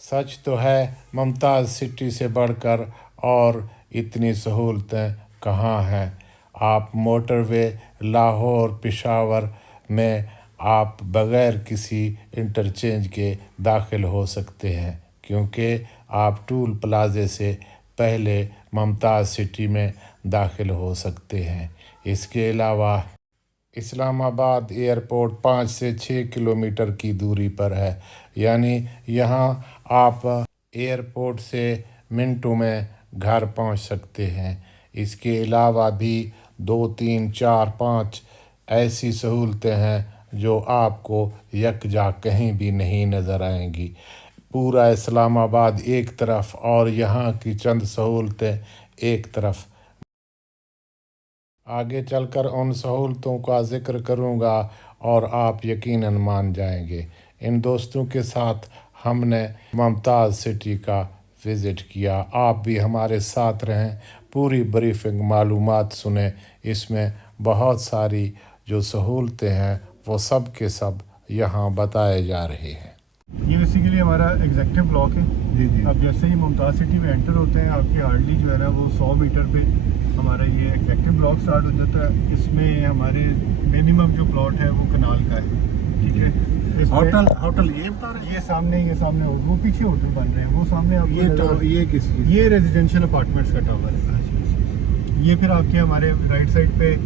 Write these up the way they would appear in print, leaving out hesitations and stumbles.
सच तो है, मुमताज़ सिटी से बढ़कर और इतनी सहूलतें कहाँ हैं। आप मोटरवे लाहौर पेशावर में आप बग़ैर किसी इंटरचेंज के दाखिल हो सकते हैं, क्योंकि आप टूल प्लाज़े से पहले मुमताज़ सिटी में दाखिल हो सकते हैं। इसके अलावा इस्लामाबाद एयरपोर्ट 5 से 6 किलोमीटर की दूरी पर है, यानी यहाँ आप एयरपोर्ट से मिनटों में घर पहुँच सकते हैं। इसके अलावा भी 2 3 4 5 ऐसी सहूलतें हैं जो आपको यकजा कहीं भी नहीं नज़र आएंगी। पूरा इस्लामाबाद एक तरफ और यहाँ की चंद सहूलतें एक तरफ। आगे चलकर उन सहूलतों का ज़िक्र करूँगा और आप यकीनन मान जाएंगे। इन दोस्तों के साथ हमने मुमताज़ सिटी का विज़िट किया। आप भी हमारे साथ रहें, पूरी ब्रीफिंग मालूमात सुने। इसमें बहुत सारी जो सहूलतें हैं वो सब के सब यहाँ बताए जा रहे हैं। ये बेसिकली हमारा एग्जेक्टिव ब्लॉक है। जी जी। अब जैसे ही मुमताज़ सिटी में एंटर होते हैं, आपके हार्डली जो है ना वो 100 मीटर पे हमारा ये एग्जेक्टिव ब्लॉक स्टार्ट हो जाता है। इसमें हमारे मिनिमम जो प्लॉट है वो कनाल का है, ठीक है। होटल ये बता रहे हैं? ये सामने वो पीछे होटल बन रहे हैं, वो सामने आपको ये किस चीज़? ये रेजिडेंशियल अपार्टमेंट्स का टावर है। ये फिर आपके हमारे राइट साइड पे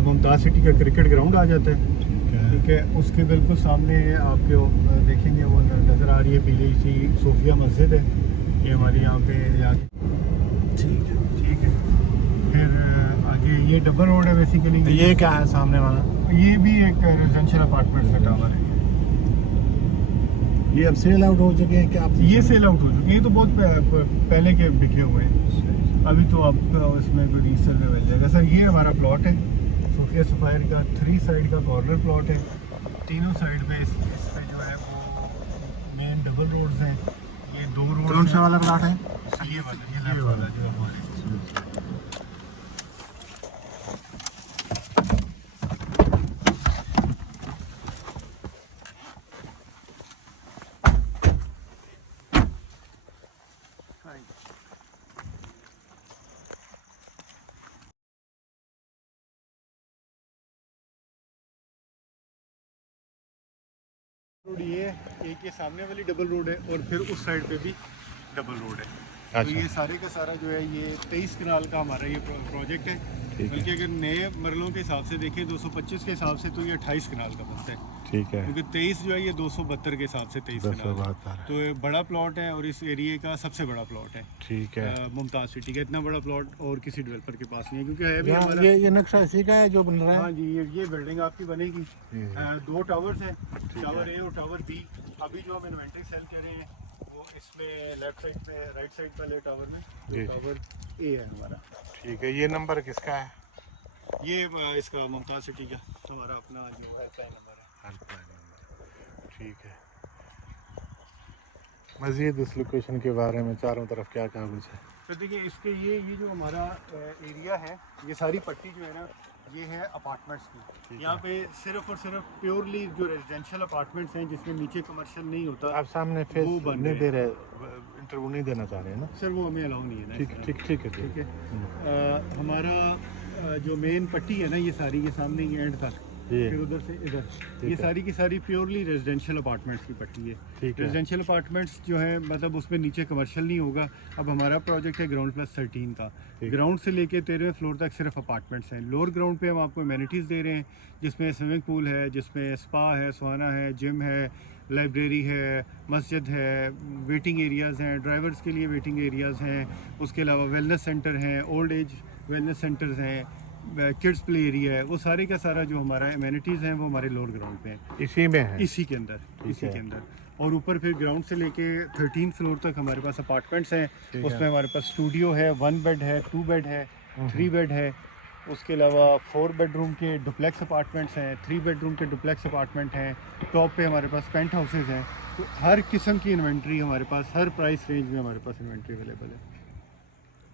मुमताज़ सिटी का क्रिकेट ग्राउंड आ जाता है, ठीक है। उसके बिल्कुल सामने आपके देखेंगे वो नज़र आ रही है पीली सी सोफिया मस्जिद है, ये हमारे यहाँ पे ठीक है। ठीक है। फिर आगे ये डबल रोड है बेसिकली। ये क्या है सामने वाला? ये भी एक रेजिडेंशियल अपार्टमेंट्स का टावर है। ये अब सेल आउट हो चुके हैं क्या? ये सेल आउट हो चुके हैं, ये तो बहुत पहले के बिके हुए हैं। अभी तो आपका उसमें कोई रीसेल में मिल जाएगा। सर ये हमारा प्लॉट है सोफिया सफायर का, 3 साइड का कॉर्नर प्लॉट है। तीनों साइड पे इस पे जो है वो मेन डबल रोड्स हैं। ये 2 रोड कौन सा वाला प्लॉट है? ये वाला जो हमारे रोड ये है, एक ये सामने वाली डबल रोड है और फिर उस साइड पे भी डबल रोड है। तो ये सारे का सारा जो है ये 23 कनाल का हमारा ये प्रोजेक्ट है। बल्कि अगर नए मरलों के हिसाब से देखें 225 के हिसाब से तो ये 28 कनाल का बनता है, ठीक है। क्योंकि 23 जो है ये 272 के हिसाब से 23 कनाल है। तो ये बड़ा प्लॉट है और इस एरिया का सबसे बड़ा प्लॉट है, ठीक है। मुमताज़ सिटी का इतना बड़ा प्लॉट और किसी डेवलपर के पास नहीं है, क्योंकि है भी हमारा ये नक्शा इसी का है जो बन रहा है? हाँ जी, ये बिल्डिंग आपकी बनेगी। 2 टावर्स हैं, टावर ए और टावर बी। अभी जो हम इन्वेंटरी सेल कर रहे हैं वो इसमें लेफ्ट साइड पे राइट साइड वाले टावर में जो टावर ए है हमारा। ठीक है। ये नंबर किसका है? ये इसका मुमताज़ सिटी का हमारा अपना जो हेल्पलाइन नंबर है। हेल्पलाइन नंबर, ठीक है। मज़ीद इस लोकेशन के बारे में चारों तरफ क्या कागज़ है? तो देखिए इसके ये जो हमारा एरिया है, ये सारी पट्टी जो है ना ये है अपार्टमेंट्स की। यहाँ पे सिर्फ और सिर्फ प्योरली जो रेजिडेंशियल अपार्टमेंट्स हैं जिसमें नीचे कमर्शियल नहीं होता। आप सामने फेस वो बन नहीं दे रहे, इंटरव्यू नहीं देना चाह रहे हैं ना? सर वो हमें अलाउ नहीं है ना। ठीक है। हमारा जो मेन पट्टी है ना ये सारी, ये सामने ये एंड तक, फिर उधर से इधर, ये सारी की सारी प्योरली रेजिडेंशियल अपार्टमेंट्स की पट्टी है। रेजिडेंशियल अपार्टमेंट्स जो है मतलब उसमें नीचे कमर्शियल नहीं होगा। अब हमारा प्रोजेक्ट है ग्राउंड प्लस 13 का, ग्राउंड से लेके 13वें फ्लोर तक सिर्फ अपार्टमेंट्स हैं। लोअर ग्राउंड पे हम आपको एमिनिटीज़ दे रहे हैं, जिसमें स्विमिंग पूल है, जिसमें स्पा है, सुहाना है, जिम है, लाइब्रेरी है, मस्जिद है, वेटिंग एरियाज़ हैं, ड्राइवर्स के लिए वेटिंग एरियाज़ हैं। उसके अलावा वेलनेस सेंटर हैं, ओल्ड एज वेलनेस सेंटर्स हैं, किड्स प्ले एरिया है। वो सारे का सारा जो हमारा एमिनिटीज़ हैं वो हमारे लोअर ग्राउंड पे हैं, इसी में है, इसी के अंदर। और ऊपर फिर ग्राउंड से लेके 13 फ्लोर तक हमारे पास अपार्टमेंट्स हैं। उसमें हमारे पास स्टूडियो है, 1 बेड है, 2 बेड है, 3 बेड है। उसके अलावा 4 बेडरूम के डुप्लेक्स अपार्टमेंट्स हैं, 3 बेडरूम के डुप्लेक्स अपार्टमेंट हैं। टॉप पे हमारे पास पेंट हाउसेज हैं। तो हर किस्म की इन्वेंट्री हमारे पास, हर प्राइस रेंज में हमारे पास इन्वेंट्री अवेलेबल है।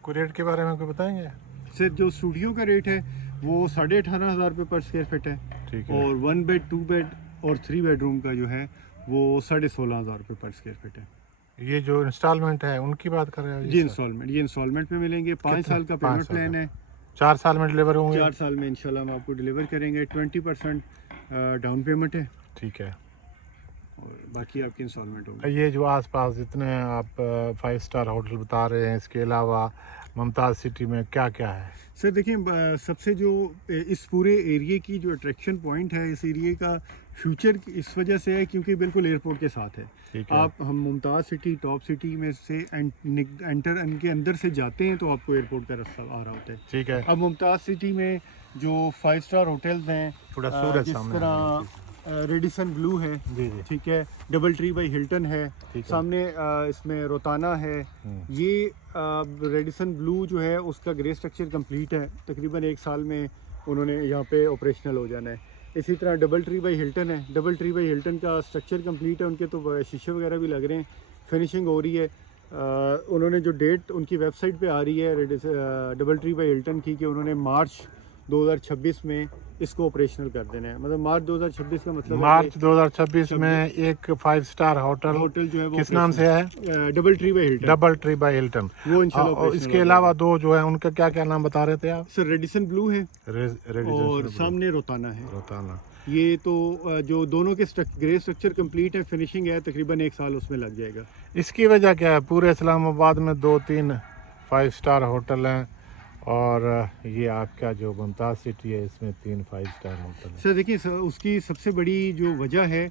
कोई रेट के बारे में कोई बताएंगे? सर जो स्टूडियो का रेट है वो 18,500 रुपये पर स्क्वायर फिट है, ठीक है। और 1 बेड, 2 बेड और 3 बेडरूम का जो है वो 16,500 रुपये पर स्क्वायर फिट है। ये जो इंस्टॉलमेंट है उनकी बात कर रहे हो? जी इंस्टॉलमेंट, ये इंस्टॉलमेंट पे मिलेंगे। 5 साल का पेमेंट प्लान है। 4 साल में डिलीवर होंगे? 4 साल में इंशाल्लाह हम आपको डिलीवर करेंगे। 20% डाउन पेमेंट है ठीक है, और बाकी आपकी इंस्टॉलमेंट होगी। ये जो आसपास जितने आप 5 स्टार होटल बता रहे हैं, इसके अलावा मुमताज़ सिटी में क्या क्या है? सर देखिए, सबसे जो इस पूरे एरिया की जो अट्रैक्शन पॉइंट है, इस एरिया का फ्यूचर इस वजह से है क्योंकि बिल्कुल एयरपोर्ट के साथ है। ठीक है। आप हम मुमताज़ सिटी टॉप सिटी में से एंटर इनके अंदर से जाते हैं तो आपको एयरपोर्ट का रास्ता आ रहा होता है। ठीक है। अब मुमताज़ सिटी में जो 5 स्टार होटल्स हैं, थोड़ा सूरज जिस सामने तरह रेडिसन ब्लू है, जी जी ठीक है, डबल ट्री बाई हिल्टन है, ठीक है। सामने इसमें रोताना है। ये रेडिसन ब्लू जो है उसका ग्रे स्ट्रक्चर कंप्लीट है, तकरीबन 1 साल में उन्होंने यहाँ पे ऑपरेशनल हो जाना है। इसी तरह डबल ट्री बाई हिल्टन है, डबल ट्री बाई हिल्टन का स्ट्रक्चर कंप्लीट है, उनके तो शीशे वगैरह भी लग रहे हैं, फिनिशिंग हो रही है। उन्होंने जो डेट उनकी वेबसाइट पे आ रही है डबल ट्री बाई हिल्टन की, कि उन्होंने मार्च 2026 में इसको ऑपरेशनल कर देना है। मतलब मार्च 2026 का मतलब मार्च 2026 में एक 5 स्टार होटल जो है वो किस नाम से है? Double tree by Hilton. Double tree by Hilton. वो इंशाल्लाह और इसके अलावा 2 जो है उनका क्या क्या नाम बता रहे थे आप? सर रेडिसन ब्लू है और ब्लू। सामने रोताना है। रोताना। ये तो जो दोनों के ग्रे स्ट्रक्चर कंप्लीट है, फिनिशिंग है, तकरीबन 1 साल उसमें लग जाएगा। इसकी वजह क्या है? पूरे इस्लामाबाद में 2-3 5 स्टार होटल हैं और ये आपका जो मुमताज़ सिटी है इसमें 3 5 स्टार होटल है। सर देखिए, उसकी सबसे बड़ी जो वजह है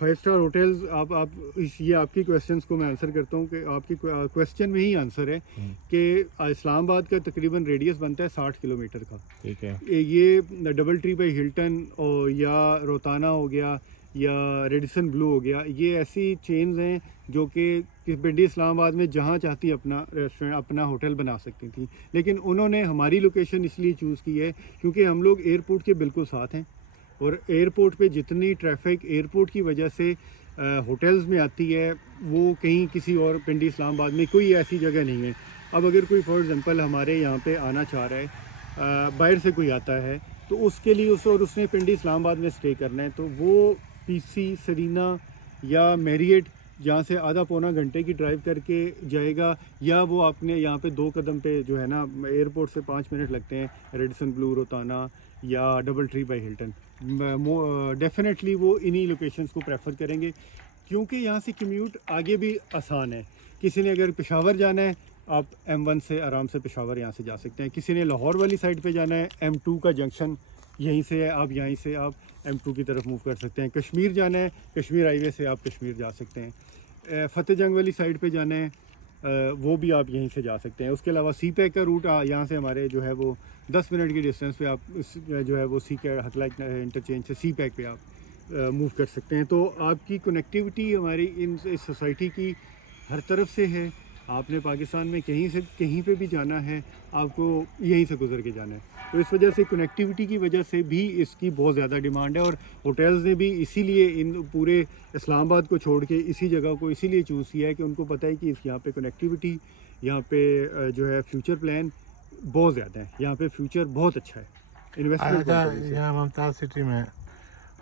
5 स्टार होटल्स। ये आपकी क्वेश्चंस को मैं आंसर करता हूँ कि आपकी क्वेश्चन में ही आंसर है कि इस्लामाबाद का तकरीबन रेडियस बनता है 60 किलोमीटर का। ठीक है। ये डबल ट्री बाई हिल्टन और या रोताना हो गया या रेडिसन ब्लू हो गया, ये ऐसी चेन्स हैं जो कि पिंडी इस्लामाबाद में जहाँ चाहती अपना रेस्टोरेंट, अपना होटल बना सकती थी। लेकिन उन्होंने हमारी लोकेशन इसलिए चूज़ की है क्योंकि हम लोग एयरपोर्ट के बिल्कुल साथ हैं और एयरपोर्ट पे जितनी ट्रैफिक एयरपोर्ट की वजह से होटल्स में आती है, वो कहीं किसी और पिंडी इस्लामाबाद में कोई ऐसी जगह नहीं है। अब अगर कोई फॉर एग्ज़ाम्पल हमारे यहाँ पे आना चाह रहा है, बाहर से कोई आता है, तो उसके लिए उसने पिंडी इस्लामाबाद में स्टे करना है, तो वो पीसी, सरीना या मैरियट जहाँ से आधा पौना घंटे की ड्राइव करके जाएगा, या वो आपने यहाँ पे 2 कदम पे जो है ना, एयरपोर्ट से 5 मिनट लगते हैं, रेडिसन ब्लू, रोताना या double tree by Hilton, definitely वो इन्हीं लोकेशंस को प्रेफर करेंगे क्योंकि यहाँ से कम्यूट आगे भी आसान है। किसी ने अगर पेशावर जाना है, आप M1 से आराम से पेशावर यहाँ से जा सकते हैं। किसी ने लाहौर वाली साइड पे जाना है, M2 का जंक्शन यहीं से है, आप यहीं से आप M2 की तरफ मूव कर सकते हैं। कश्मीर जाना है, कश्मीर हाईवे से आप कश्मीर जा सकते हैं। फतेह जंग वाली साइड पे जाना है, वो भी आप यहीं से जा सकते हैं। उसके अलावा सी पैक का रूट यहाँ से हमारे जो है वो 10 मिनट की डिस्टेंस पे आप जो है वो हकला इंटरचेंज से सी पैक पे आप मूव कर सकते हैं। तो आपकी कनेक्टिविटी हमारी इस सोसाइटी की हर तरफ से है। आपने पाकिस्तान में कहीं पे भी जाना है, आपको यहीं से गुजर के जाना है। तो इस वजह से कनेक्टिविटी की वजह से भी इसकी बहुत ज़्यादा डिमांड है और होटल्स ने भी इसीलिए इन पूरे इस्लामाबाद को छोड़ के इसी जगह को इसीलिए चूज़ किया है कि उनको पता है कि यहाँ पे कनेक्टिविटी, यहाँ पे जो है फ्यूचर प्लान बहुत ज़्यादा है, यहाँ पे फ्यूचर बहुत अच्छा है इन्वेस्टमेंट। यहाँ मुमताज़ सिटी में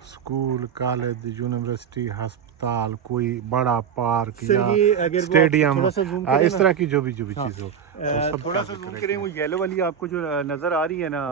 स्कूल, कॉलेज, यूनिवर्सिटी, अस्पताल, कोई बड़ा पार्क या स्टेडियम, इस तरह की जो भी चीज़ हो, थोड़ा सा जूम करें, वो येलो वाली आपको जो नज़र आ रही है ना,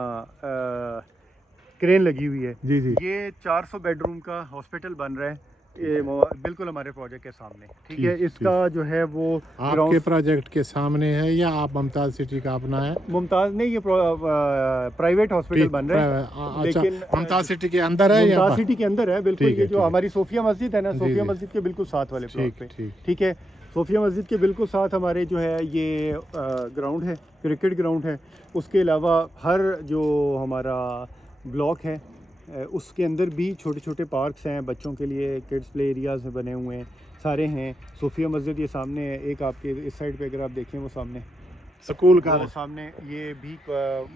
क्रेन लगी हुई है, जी जी, ये 400 बेडरूम का हॉस्पिटल बन रहा है, ये बिल्कुल हमारे प्रोजेक्ट के सामने। ठीक है, इसका जो है वो आपके प्रोजेक्ट के सामने है या आप मुमताज़ सिटी का अपना है? मुमताज़ नहीं, ये प्राइवेट हॉस्पिटल बन रहा है, लेकिन मुमताज़ सिटी के अंदर है, मुमताज़ सिटी के अंदर है बिल्कुल। ये जो हमारी सोफिया मस्जिद है ना, सोफिया मस्जिद के बिल्कुल साथ वाले प्लॉट पे। ठीक है, सोफिया मस्जिद के बिल्कुल साथ हमारे जो है ये ग्राउंड है, क्रिकेट ग्राउंड है। उसके अलावा हर जो हमारा ब्लॉक है उसके अंदर भी छोटे छोटे पार्क्स हैं बच्चों के लिए, किड्स प्ले एरियाज बने हुए हैं, सारे हैं। सोफिया मस्जिद ये सामने है, एक आपके इस साइड पे अगर आप देखें वो सामने स्कूल का सामने ये भी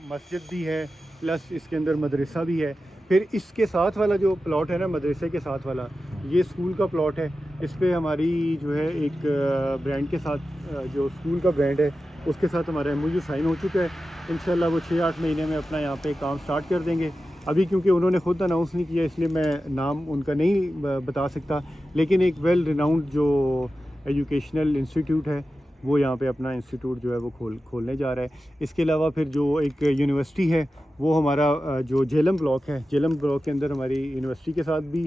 मस्जिद भी है, प्लस इसके अंदर मदरसा भी है। फिर इसके साथ वाला जो प्लॉट है ना, मदरसे के साथ वाला, ये स्कूल का प्लॉट है। इस पर हमारी जो है एक ब्रांड के साथ, जो स्कूल का ब्रांड है उसके साथ हमारा MOU साइन हो चुका है। इंशाल्लाह वो 6-8 महीने में अपना यहाँ पे काम स्टार्ट कर देंगे। अभी क्योंकि उन्होंने खुद अनाउंस नहीं किया इसलिए मैं नाम उनका नहीं बता सकता, लेकिन एक वेल रिनाउंड जो एजुकेशनल इंस्टीट्यूट है, वो यहाँ पे अपना इंस्टीट्यूट जो है वो खोलने जा रहा है। इसके अलावा फिर जो एक यूनिवर्सिटी है वो हमारा जो झेलम ब्लॉक है, झेलम ब्लॉक के अंदर हमारी यूनिवर्सिटी के साथ भी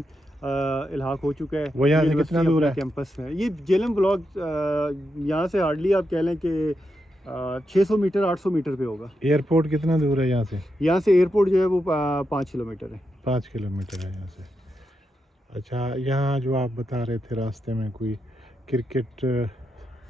इल्हाक हो चुका है। वो यहाँ से कितना दूर है? कैंपस है ये झेलम ब्लॉक, यहाँ से हार्डली आप कह लें कि 600 मीटर 800 मीटर पे होगा। एयरपोर्ट कितना दूर है यहाँ से? यहाँ से एयरपोर्ट जो है वो 5 किलोमीटर है। 5 किलोमीटर है यहाँ से। अच्छा, यहाँ जो आप बता रहे थे रास्ते में कोई क्रिकेट,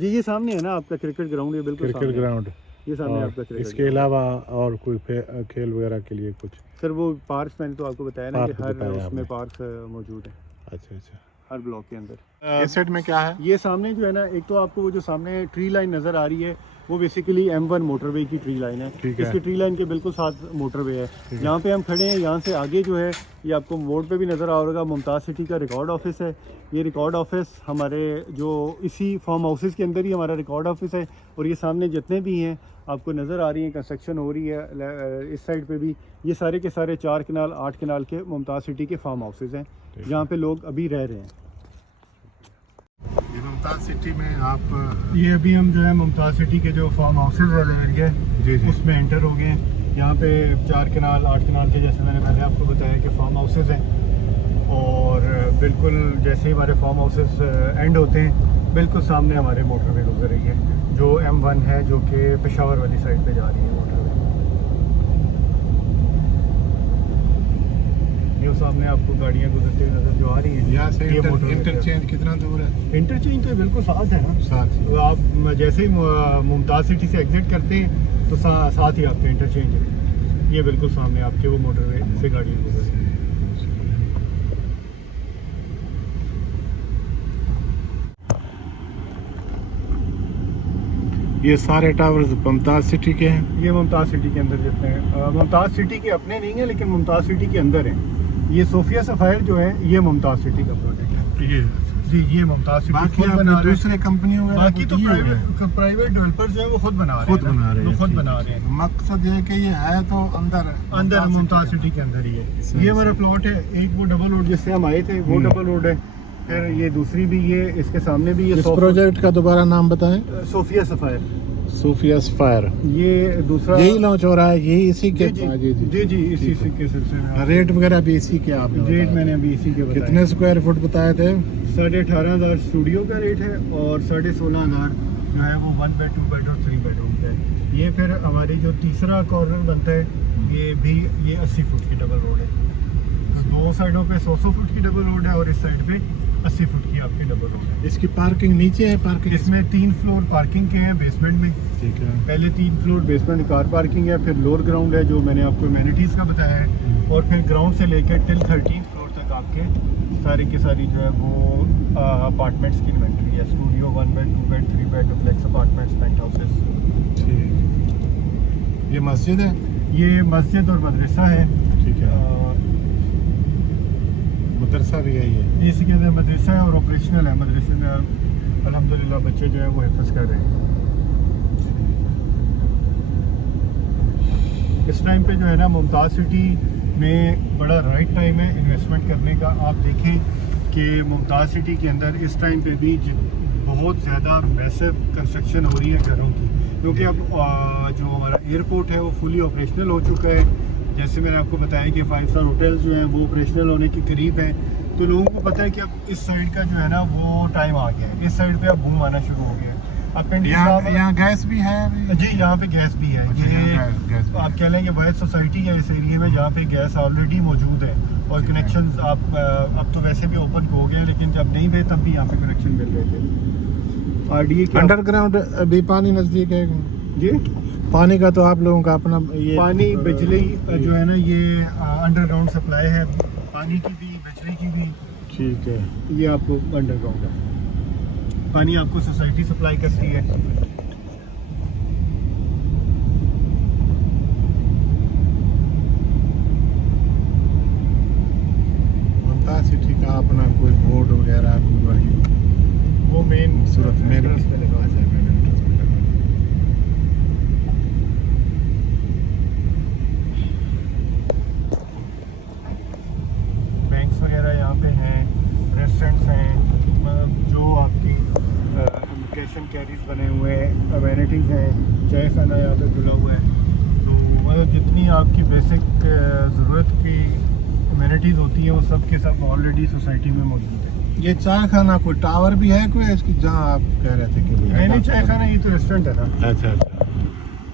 जी ये सामने है ना आपका क्रिकेट ग्राउंड, ये बिल्कुल क्रिकेट ग्राउंड, ये सामने आपका क्रिकेट। इसके अलावा और कोई खेल वगैरह के लिए कुछ? सर वो पार्क मैंने तो आपको बताया ना कि हर बताया उसमें पार्क मौजूद है अच्छा अच्छा। हर ब्लॉक के अंदर। इस साइड में क्या है? ये सामने जो है ना, एक तो आपको वो जो सामने ट्री लाइन नज़र आ रही है वो बेसिकली M1 मोटरवे की ट्री लाइन है। इसकी ट्री लाइन के बिल्कुल साथ मोटरवे है। यहाँ पे हम खड़े हैं, यहाँ से आगे जो है ये आपको बोर्ड पे भी नज़र आ रहा होगा, मुमताज़ सिटी का रिकॉर्ड ऑफिस है। ये रिकॉर्ड ऑफिस हमारे जो इसी फार्म हाउसेस के अंदर ही हमारा रिकॉर्ड ऑफिस है। और ये सामने जितने भी हैं आपको नज़र आ रही हैं, कंस्ट्रक्शन हो रही है इस साइड पे भी। ये सारे के सारे 4 कनाल 8 कनाल के मुमताज़ सिटी के फार्म हाउसेस हैं जहाँ पे लोग अभी रह रहे हैं। ये मुमताज़ सिटी में आप, ये अभी हम जो है मुमताज़ सिटी के जो फार्म हाउसेज वाले एरिया है उसमें एंटर हो गए हैं। यहाँ पे 4 कनाल 8 कनाल के, जैसे मैंने पहले आपको बताया कि फार्म हाउसेज हैं। और बिल्कुल जैसे ही हमारे फार्म हाउसेज एंड होते हैं बिल्कुल सामने हमारे मोटरवे गुजर रही है जो M1 है, जो कि पेशावर वाली साइड पे जा रही है मोटरवे। ये सामने आपको गाड़ियाँ गुजरती हुई नजर जो आ रही हैं। यहाँ से इंटरचेंज कितना दूर है? इंटरचेंज तो बिल्कुल साथ है ना, साथ। तो आप जैसे ही मुमताज़ सिटी से एग्जिट करते हैं तो साथ ही आपके इंटरचेंज है। ये बिल्कुल सामने आपके वो मोटरवे से गाड़ियाँ गुजर रही हैं। ये सारे टावर्स मुमताज़ सिटी के हैं? ये मुमताज़ सिटी के अंदर जितने हैं, मुमताज़ सिटी के अपने नहीं है लेकिन मुमताज़ सिटी के अंदर है। ये सोफिया सफ़ायर जो है ये मुमताज़ सिटी का प्रोजेक्ट है। ये जी ये मुमताज़ सिटी बाकी खुद बना रहे हैं। दूसरे कंपनियों में बाकी तो प्राइवेट डेवलपर्स जो है वो खुद बना रहे हैं। मकसद ये कि ये है तो अंदर मुमताज़ सिटी के अंदर ही है। ये हमारा प्लॉट है, एक वो डबल रोड जिससे हम आए थे वो डबल रोड है। फिर ये दूसरी भी, ये इसके सामने भी ये इस प्रोजेक्ट का दोबारा नाम बताएं। Sophia Sapphire. Sophia Sapphire. ये दूसरा यही लॉन्च हो रहा है, यही इसी के? जी इसी के सिलसिले। रेट वगैरह भी इसी के? आप रेट मैंने अभी इसी के बताया। कितने स्क्वायर फुट बताए थे? 18,500 स्टूडियो का रेट है और 16,500 जो है वो 1 बेड 2 बेड और 3 बेडरूम का है। ये फिर हमारी जो तीसरा कॉर्नर बनता है ये भी, ये 80 फुट की डबल रोड है। दो साइडों पे 100 फुट की डबल रोड है और इस साइड पे 80 फुट की आपकी डबल रोड है। इसकी पार्किंग नीचे है? पार्किंग इसमें 3 फ्लोर पार्किंग के हैं बेसमेंट में। ठीक है। पहले 3 फ्लोर बेसमेंट कार पार्किंग है, फिर लोअर ग्राउंड है जो मैंने आपको एमेनिटीज़ का बताया है, और फिर ग्राउंड से लेकर टिल 13 फ्लोर तक आपके सारी की सारी जो है वो अपार्टमेंट्स की इन्वेंट्री है। Studio 1 bed 2 bed 3 bed duplex apartments, penthouses. ठीक। ये मस्जिद है? ये मस्जिद और मदरसा है। ठीक है। मदरसा भी है ये? इसके अंदर मदरसा है और ऑपरेशनल है। मदरसे में अल्हम्दुलिल्लाह बच्चे जो है वो हिफ्ज़ कर रहे हैं। इस टाइम पे जो है ना मुमताज़ सिटी में बड़ा राइट टाइम है इन्वेस्टमेंट करने का। आप देखें कि मुमताज़ सिटी के अंदर इस टाइम पे भी बहुत ज़्यादा मैसिव कंस्ट्रक्शन हो रही है घरों की, क्योंकि अब जो हमारा एयरपोर्ट है वो फुली ऑपरेशनल हो चुका है। जैसे मैंने आपको बताया कि 5 स्टार होटल्स जो हैं वो ऑपरेशनल होने के करीब हैं, तो लोगों को पता है कि अब इस साइड का जो है ना वो टाइम आ गया है। इस साइड पे अब बूम आना शुरू हो गया है। अब यहाँ गैस भी है? जी यहाँ पे गैस भी है। ये आप कह लें कि वाइड सोसाइटी है इस एरिया में जहाँ पे गैस ऑलरेडी मौजूद है और कनेक्शन आप अब तो वैसे भी ओपन हो गया, लेकिन जब नहीं थे तब भी यहाँ पे कनेक्शन मिल रहे थे। RDA के अंडरग्राउंड भी पानी नज़दीक है जी? पानी का तो आप लोगों का अपना ये पानी बिजली जो है ना ये अंडरग्राउंड सप्लाई है, पानी की भी बिजली की भी। ठीक है। ये आपको अंडरग्राउंड है, पानी आपको सोसाइटी सप्लाई करती है। मुमताज़ सिटी का अपना कोई बोर्ड वगैरह वो मेन सूरत में entrance पे लगा हुआ है। बैंक्स वगैरह यहाँ पे हैं, रेस्टोरेंट्स हैं, जो आपकी कैरीज बने हुए हैं, अमेनिटीज़ हैं, चाय खाना यहाँ पे खुला हुआ है। तो मतलब जितनी आपकी बेसिक ज़रूरत की अमेनिटीज़ होती हैं वो सब के सब ऑलरेडी सोसाइटी में मौजूद है। ये चाय खाना कोई टावर भी है कोई इसकी, जहाँ आप कह रहे थे कि नहीं चाय खाना, ये तो रेस्टोरेंट है ना। अच्छा अच्छा।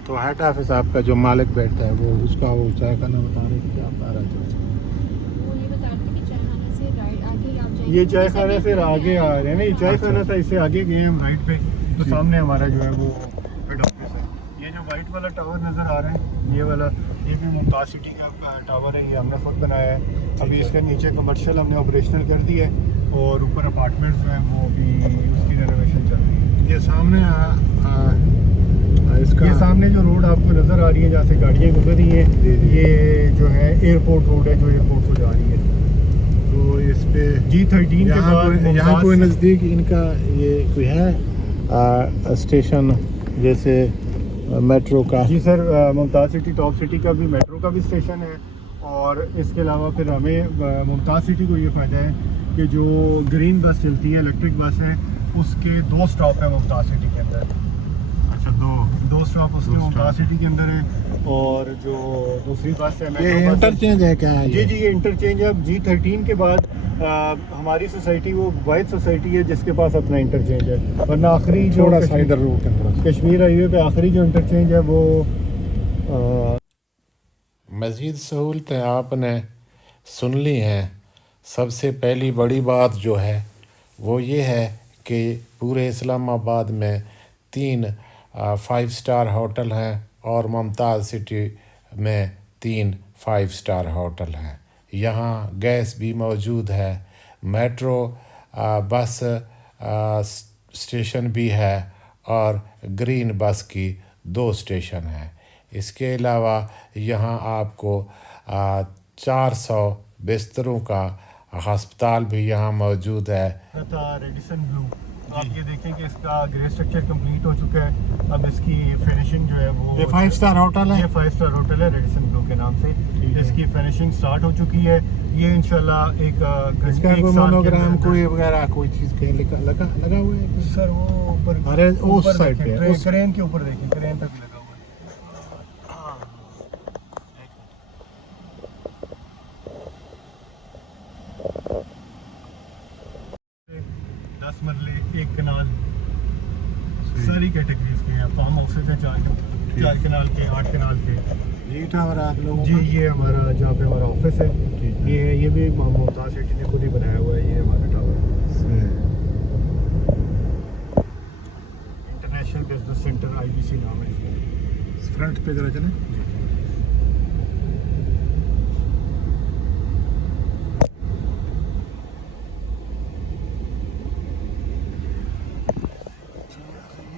तो हेड ऑफिस आपका जो मालिक बैठता है वो उसका वो चाय खाना बता रहे थे, आप बता रहे थे। वो ये बता रहे थे कि चाय खाने से राइट आगे आप जाएंगे। ये चाय खाना से आगे आ रहे हैं ना, ये चाय अच्छा। खाना था, इससे आगे गए हम राइट पे, तो जी। सामने हमारा जो है वो हेड ऑफिस है। ये जो वाइट वाला टावर नज़र आ रहा है, ये वाला, ये भी मुमताज़ सिटी का टावर है, ये हमने खुद बनाया है। अभी है। इसके नीचे कमर्शियल हमने ऑपरेशनल कर दिया है और ऊपर अपार्टमेंट्स जो हैं वो अभी उसकी रेनोवेशन चल रही है। ये सामने इसका ये सामने जो रोड आपको नज़र आ रही है जहाँ से गाड़ियाँ गुजर रही हैं, जी, जी। ये जो है एयरपोर्ट रोड है जो एयरपोर्ट को जा रही है। तो इस पे G13 के यहाँ बाद यहाँ कोई मुमताज़- नज़दीक इनका ये कोई है स्टेशन जैसे मेट्रो का? जी sir, Mumtaz city top city का भी मेट्रो का भी स्टेशन है। और इसके अलावा फिर हमें मुमताज़ सिटी को ये फ़ायदा है कि जो ग्रीन बस चलती है, इलेक्ट्रिक बस है, उसके 2 स्टॉप है मुमताज़ सिटी के अंदर। अच्छा, दो स्टॉप उसके दो मुमताज़ स्टॉप। सिटी के अंदर है। और जो दूसरी बस है ये मेट्रो बस है। इंटरचेंज है क्या? जी जी, ये इंटरचेंज है। अब G13 के बाद हमारी सोसाइटी वो वाइड सोसाइटी है जिसके पास अपना इंटरचेंज है, वरना आखिरी जो थोड़ा सा इधर रोक है, थोड़ा सा। कश्मीर हाईवे पे आखिरी जो इंटरचेंज है वो मज़ीद सहूलतें आपने सुन ली हैं। सबसे पहली बड़ी बात जो है वो ये है कि पूरे इस्लामाबाद में 3 5 स्टार होटल हैं और मुमताज़ सिटी में 3 5 स्टार होटल हैं। यहाँ गैस भी मौजूद है, मेट्रो बस स्टेशन भी है और ग्रीन बस की 2 स्टेशन हैं। इसके अलावा यहाँ आपको 400 बिस्तरों का अस्पताल भी यहाँ मौजूद है। था रेडिसन ब्लू। आप ये देखें कि इसका ग्रे स्ट्रक्चर कंप्लीट हो चुका है। अब इसकी फिनिशिंग जो है वो ये 5 स्टार होटल है? ये 5 स्टार होटल है रेडिसन ब्लू के नाम से। इसकी फिनिशिंग स्टार्ट हो चुकी है। ये इंशाल्लाह एक इसका एक कोई साल के मोनोग्राम अंदर- कोई वगैरह कोई चीज़ के लगा हुआ है? सर वो ऊपर, अरे, उस ऊपर साइड देखें, पे, उस- क्रेन के ऊपर देखें, क्रेन तक लगा हुआ है। 10 मरले, 1 कनाल, सारी कैटेगरीज के हैं। फार्म हाउसेज हैं 4 कनाल के, 8 कनाल के। ये टावर आप लोगों जी, का? ये हमारा जहाँ पे हमारा ऑफिस है, ठीक है। ये भी मुमताज़ सिटी ने खुद ही बनाया हुआ है। ये हमारा tower international business centre IBC नाम है इसका। फ्रंट पे जरा चलें।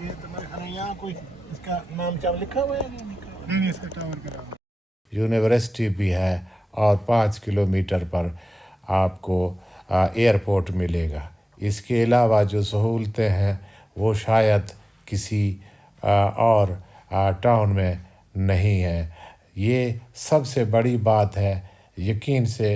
ये तो मेरे ख्याल में यहाँ कोई इसका नाम क्या लिखा हुआ है? नहीं, इसका टावर का नाम यूनिवर्सिटी भी है और 5 किलोमीटर पर आपको एयरपोर्ट मिलेगा। इसके अलावा जो सहूलतें हैं वो शायद किसी और टाउन में नहीं है। ये सबसे बड़ी बात है। यकीन से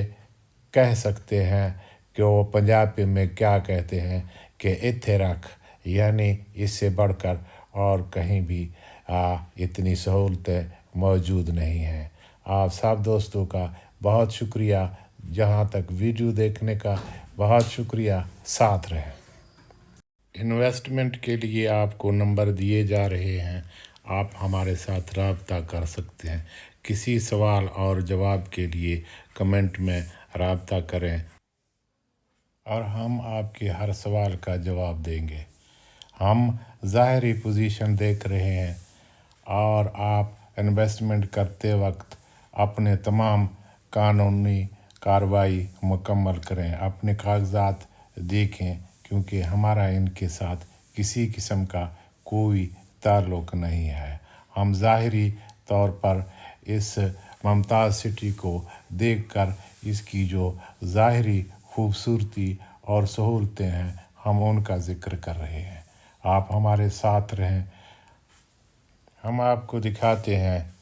कह सकते हैं कि वो पंजाबी में क्या कहते हैं कि इत्थे रख, यानी इससे बढ़कर और कहीं भी इतनी सहूलतें मौजूद नहीं हैं। आप सब दोस्तों का बहुत शुक्रिया, जहाँ तक वीडियो देखने का बहुत शुक्रिया। साथ रहें। इन्वेस्टमेंट के लिए आपको नंबर दिए जा रहे हैं, आप हमारे साथ रब्ता कर सकते हैं। किसी सवाल और जवाब के लिए कमेंट में रब्ता करें और हम आपके हर सवाल का जवाब देंगे। हम ज़ाहरी पोजीशन देख रहे हैं और आप इन्वेस्टमेंट करते वक्त अपने तमाम कानूनी कार्रवाई मुकम्मल करें, अपने कागजात देखें, क्योंकि हमारा इनके साथ किसी किस्म का कोई ताल्लुक़ नहीं है। हम ज़ाहरी तौर पर इस मुमताज़ सिटी को देखकर इसकी जो ज़ाहरी खूबसूरती और सहूलतें हैं हम उनका ज़िक्र कर रहे हैं। आप हमारे साथ रहें। हम आपको दिखाते हैं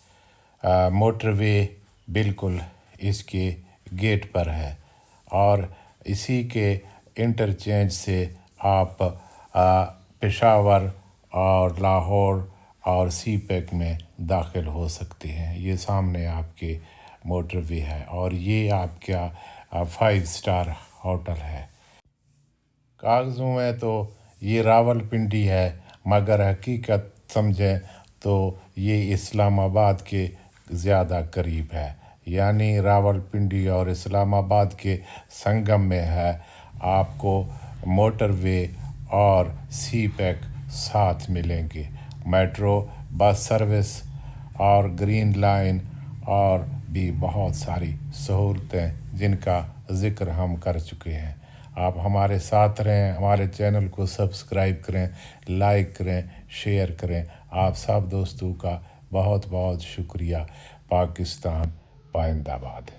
मोटरवे बिल्कुल इसके गेट पर है और इसी के इंटरचेंज से आप पेशावर और लाहौर और सी पैक में दाखिल हो सकते हैं। ये सामने आपके मोटरवे है और ये आपका 5 स्टार होटल है। कागज़ों में तो ये रावलपिंडी है, मगर हकीकत समझें तो ये इस्लामाबाद के ज़्यादा करीब है, यानी रावलपिंडी और इस्लामाबाद के संगम में है। आपको मोटरवे और सी पैक साथ मिलेंगे। मेट्रो बस सर्विस और ग्रीन लाइन और भी बहुत सारी सहूलतें जिनका ज़िक्र हम कर चुके हैं। आप हमारे साथ रहें, हमारे चैनल को सब्सक्राइब करें, लाइक करें, शेयर करें। आप सब दोस्तों का बहुत बहुत शुक्रिया। पाकिस्तान पाइंदाबाद।